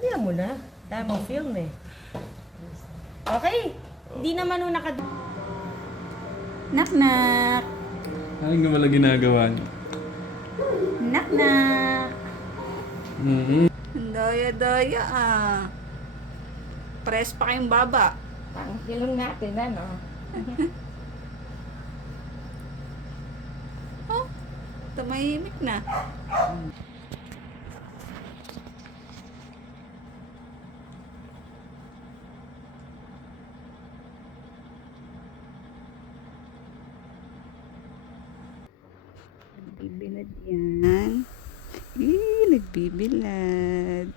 Sabihan mo na. Damang film eh. Okay. Hindi naman nung nakad... Nak-nak. Ano nga wala ginagawa niyo? Nak-nak. Mm-hmm. Ang daya-daya ah. Press pa kayong baba. Pangkilong natin, ano? Oh, tumahimik na. Nagbibilad yan. Nagbibilad.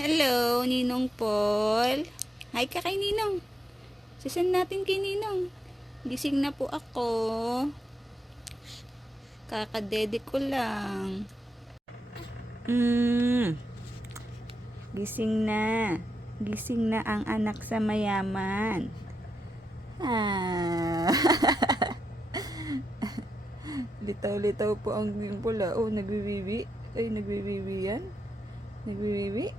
Hello, Ninong Paul. Hi ka kay Ninong. Sasend natin kay Ninong. Gising na po ako. Kakadede ko lang. Gising na. Gising na ang anak sa mayaman. Litaw-litaw po ang pula. Oh, nagbibibi. Ay, nagbibibi yan. Nagbibibi.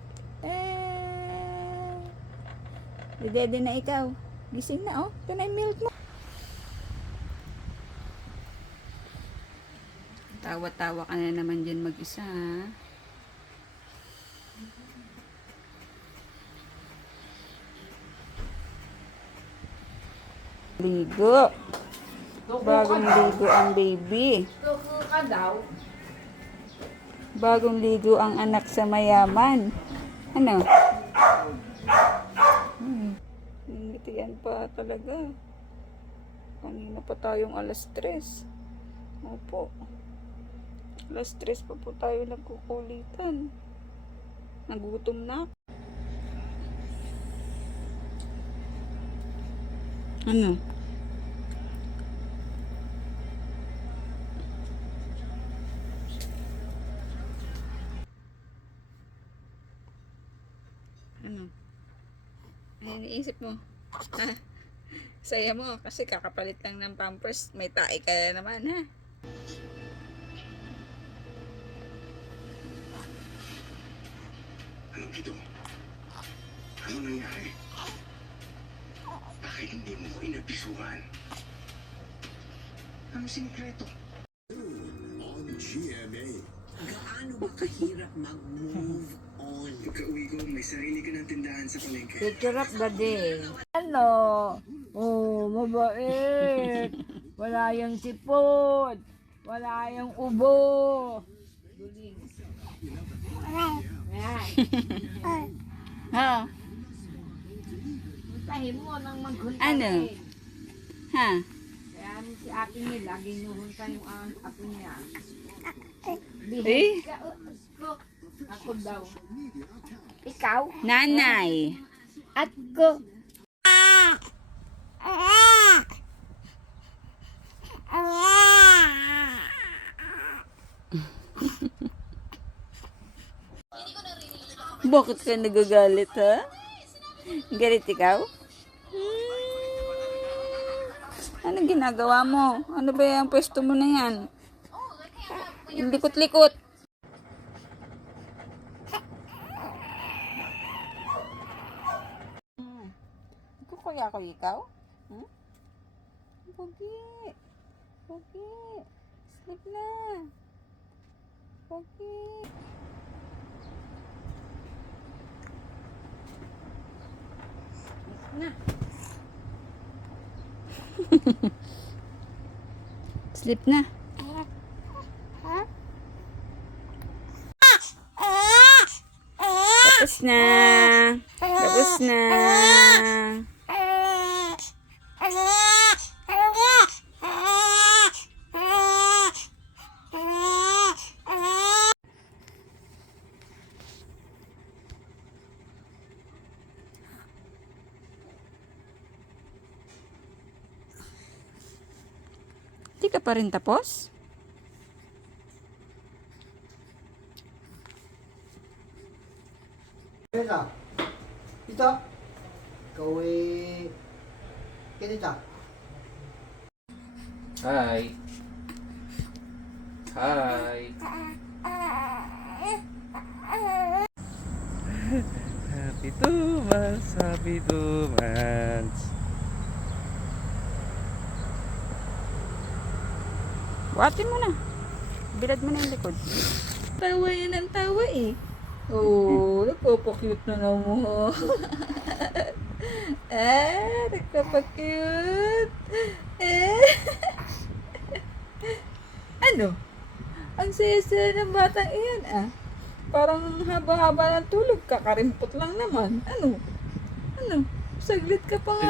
Dede na ikaw. Gising na, oh. Ito na yung milk mo. Tawa-tawa ka na naman dyan mag-isa, ha? Ligo. Bagong ligo ang baby. Tuko ka daw. Bagong ligo ang anak sa mayaman. Ano? Ngitian pa talaga. Kanina pa tayong alas 3. Opo. Alas 3 pa po tayo nagkukulitan. Nagutom na. Ano? Ano? Ay, iniisip mo. Ha? Saya mo kasi kakapalit lang ng pampers. May tae ka na naman, ha? Ano ito? Ano nangyari? Bakit hindi mo ko inabisuhan? Ano sinikreto? On GMA. Gaano ba kahirap mag-move on? Pagka-uwi ko, may sarili ka ng tindahan sa palengke. Picture of the day. Ano? Oh, mabait. Wala yung sipon. Wala yung ubo. Ha? Tahin mo nang maghunta. Ano? Ha? Kaya si ate niya, lagi nuhunta yung apo niya. Eh? Ako daw. Ikaw? Nanay. Ako. Bakit ka nagagalit, ha? Galit ikaw? Anong ginagawa mo? Ano ba yung pwesto mo na yan? Yung likot-likot. Kukuya ko ikaw? Pogi. Pogi. Sleep na. Pogi. Na. Sleep na. Tapos na. Tapos na. Di ka pa rin tapos? Ito. Ito. Ikaw eh... Ganito. Hi. Hi. months, happy 2 months. Buhatin mo na. Bilad mo na yung likod. Tawa yan ang tawa eh. Oh, nagpapakute na naman mo. Nagpapakute. Ano? Ang saya-saya ng batang iyan ah. Parang haba-haba ng tulog, kakarimpot lang naman. Ano? Saglit ka pa nga.